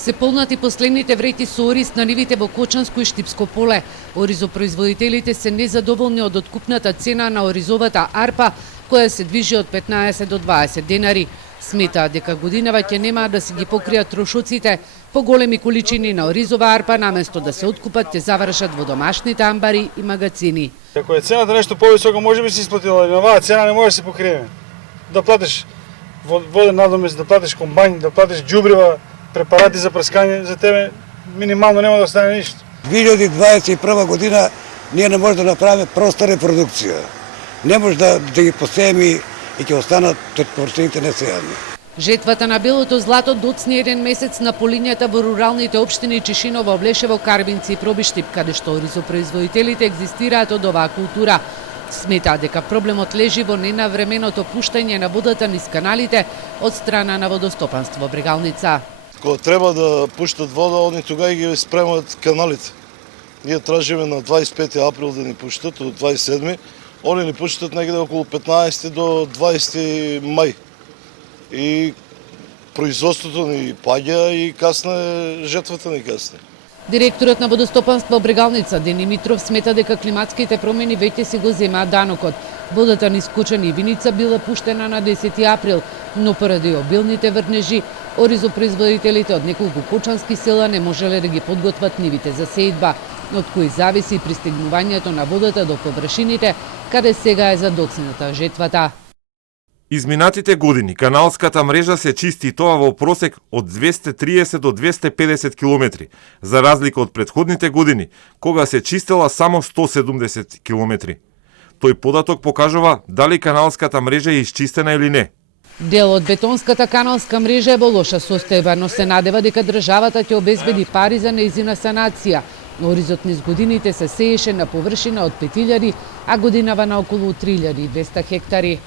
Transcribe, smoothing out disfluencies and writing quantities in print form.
Се полнати последните врети со ориз на нивите во Кочанско и Штипско поле. Оризопроизводителите се незадоволни од откупната цена на оризовата арпа, која се движи од 15 до 20 денари. Сметаат дека годинава ќе немаат да си ги покријат трошоците, поголеми количини на оризова арпа наместо да се откупат ќе завршат во домашните амбари и магазини. Ако е цената нешто повисока, може би се исплатила, но оваа цена не може да се покрие. Да платиш воден надомест, да платиш комбајн, да платиш џубрива, препарати за прскање, за тебе минимално нема да остане ништо. 2021 година ние не може да направиме проста репродукција. Не може да ги посееме и ќе останат порциите несејани. Жетвата на белото злато доцни еден месец на полињата во руралните општини Чишиново, Блешево, Карбинци и Пробиштип, каде што оризопроизводителите екзистираат од оваа култура. Сметаат дека проблемот лежи во ненавременото пуштање на водата низ каналите од страна на водостопанство Брегалница. Кога треба да пуштат вода, они тогава ги спремат каналите. Ние тражиме на 25 април да ни пуштат, од 27, они ни пуштат негде околу 15 до 20 мај. И производството ни паѓа и касна жетвата ни касна. Директорот на водостопанство Брегалница Дени Митров смета дека климатските промени веќе си го земаат данокот. Водата низ Кочани и Виница била пуштена на 10 април, но поради обилните врнежи, оризопроизводителите од неколку кочански села не можеле да ги подготват нивите за сеидба, од кои зависи пристигнувањето на водата до површините, каде сега е задоцната жетвата. Изминатите години каналската мрежа се чисти и тоа во просек од 230 до 250 километри, за разлика од претходните години, кога се чистела само 170 километри. Тој податок покажува дали каналската мрежа е исчистена или не. Дел од бетонската каналска мрежа е во лоша состојба, но се надева дека државата ќе обезбеди пари за нејзина санација. Оризот низ годините се сееше на површина од 5000, а годинава на околу 3200 хектари.